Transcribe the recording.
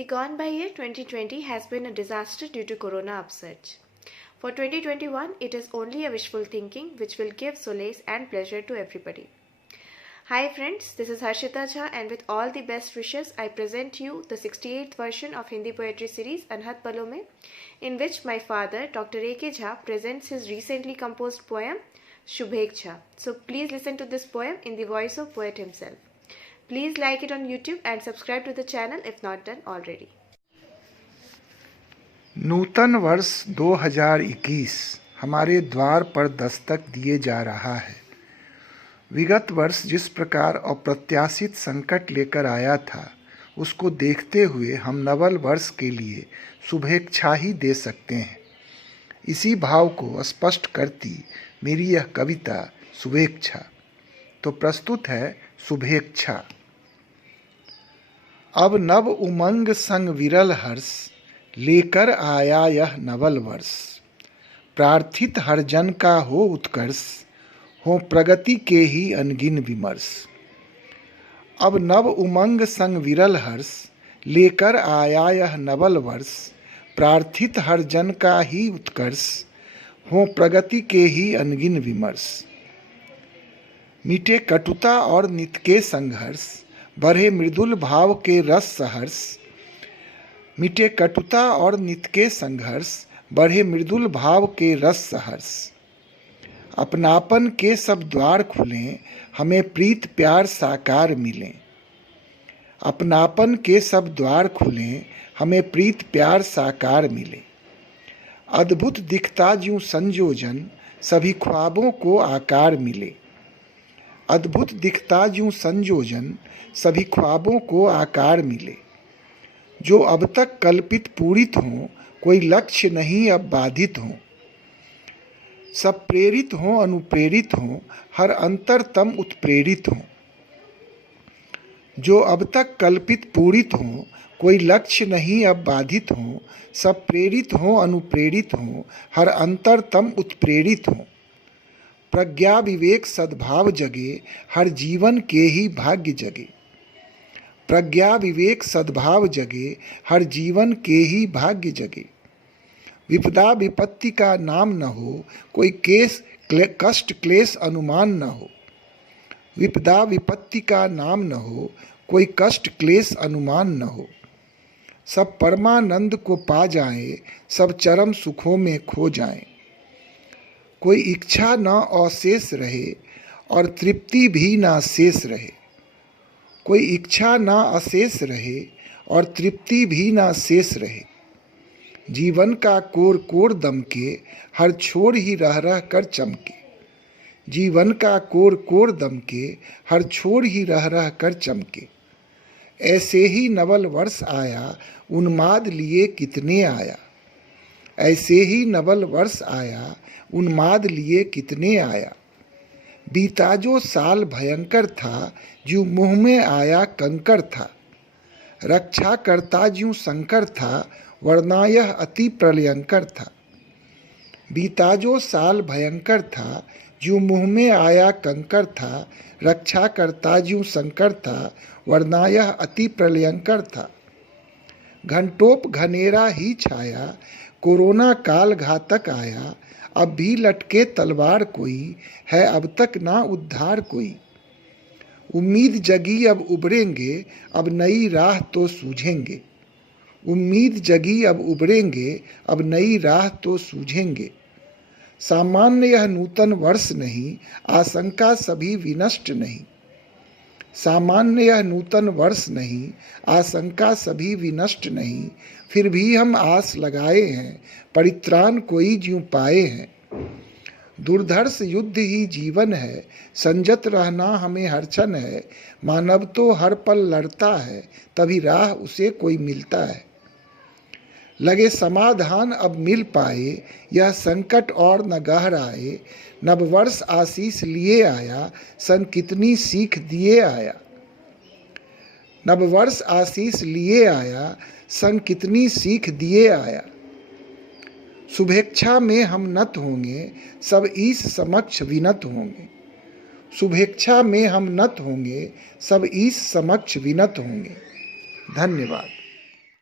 The gone by year 2020 has been a disaster due to corona upsurge. For 2021, it is only a wishful thinking which will give solace and pleasure to everybody. Hi friends, this is Harshita Jha, and with all the best wishes, I present you the 68th version of Hindi poetry series Anhat Palo Mein, in which my father, Dr. A.K. Jha, presents his recently composed poem Shubheksha. So please listen to this poem in the voice of poet himself. Please like it on YouTube and subscribe to the channel if not done already. नूतन वर्ष 2021 हमारे द्वार पर दस्तक दिए जा रहा है। विगत वर्ष जिस प्रकार अप्रत्याशित संकट लेकर आया था, उसको देखते हुए हम नवल वर्ष के लिए शुभेच्छा ही दे सकते हैं। इसी भाव को स्पष्ट करती मेरी यह कविता शुभेच्छा। तो प्रस्तुत है शुभेच्छा। अब नव उमंग संग विरल हर्ष लेकर आया यह नवल वर्ष। प्रार्थित हर जन का हो उत्कर्ष, हो प्रगति के ही अनगिन विमर्श। अब नव उमंग संग विरल हर्ष लेकर आया यह नवल वर्ष। प्रार्थित हर जन का ही उत्कर्ष, हो प्रगति के ही अनगिन विमर्श। मिटे कटुता और नित्य के संघर्ष, बढ़े मृदुल भाव के रस सहर्ष। मिटे कटुता और नित्य के संघर्ष, बढ़े मृदुल भाव के रस सहर्ष। अपनापन के सब द्वार खुलें, हमें प्रीत प्यार साकार मिलें। अपनापन के सब द्वार खुलें, हमें प्रीत प्यार साकार मिले। अद्भुत दिखता ज्यों संयोजन, सभी ख्वाबों को आकार मिले। अद्भुत दिखता ज्यों संयोजन, सभी ख्वाबों को आकार मिले। जो अब तक कल्पित पूरित हों, कोई लक्ष्य नहीं अब बाधित हों। सब प्रेरित हों अनुप्रेरित हों, हर अंतरतम उत्प्रेरित हों। जो अब तक कल्पित पूरित हों, कोई लक्ष्य नहीं अब बाधित हों। सब प्रेरित हों अनुप्रेरित हों, हर अंतरतम उत्प्रेरित हों। प्रज्ञा विवेक सद्भाव जगे, हर जीवन के ही भाग्य जगे। प्रज्ञा विवेक सद्भाव जगे, हर जीवन के ही भाग्य जगे। विपदा विपत्ति का नाम न हो, कोई कष्ट क्लेश अनुमान न हो। विपदा विपत्ति का नाम न हो, कोई कष्ट क्लेश अनुमान न हो। सब परमानंद को पा जाएं, सब चरम सुखों में खो जाएं। कोई इच्छा न अशेष रहे, और तृप्ति भी न शेष रहे। कोई इच्छा न अशेष रहे, और तृप्ति भी न शेष रहे। जीवन का कोर कोर दम के, हर छोर ही रह रह कर चमके। जीवन का कोर कोर दम के, हर छोर ही रह रह कर चमके। ऐसे ही नवल वर्ष आया, उन्माद लिए कितने आया। ऐसे ही नवल वर्ष आया, उन्माद लिए कितने आया। बीता जो साल भयंकर था, ज्यों मुँह में आया कंकर था। रक्षा करता ज्यों शंकर था, वरना यह अति प्रलयंकर था। बीता जो साल भयंकर था, ज्यों मुँह में आया कंकर था। रक्षा करता ज्यों शंकर था, वरना यह अति प्रलयंकर था। घंटोप घनेरा ही छाया, कोरोना काल घातक आया। अब भी लटके तलवार कोई, है अब तक ना उद्धार कोई। उम्मीद जगी अब उभरेंगे, अब नई राह तो सूझेंगे। उम्मीद जगी अब उभरेंगे, अब नई राह तो सूझेंगे। सामान्य यह नूतन वर्ष नहीं, आशंका सभी विनष्ट नहीं। सामान्य यह नूतन वर्ष नहीं, आशंका सभी विनष्ट नहीं। फिर भी हम आस लगाए हैं, परित्राण कोई ज्यों पाए हैं। दुर्धर्ष युद्ध ही जीवन है, संजत रहना हमें हर क्षण है। मानव तो हर पल लड़ता है, तभी राह उसे कोई मिलता है। लगे समाधान अब मिल पाए, यह संकट और न गहराए। नववर्ष आशीष लिए आया, सन कितनी सीख दिए आया। नववर्ष आशीष लिए आया, सन कितनी सीख दिए आया। शुभेच्छा में हम नत होंगे, सब ईश समक्ष विनत होंगे। शुभेच्छा में हम नत होंगे, सब ईश समक्ष विनत होंगे। धन्यवाद।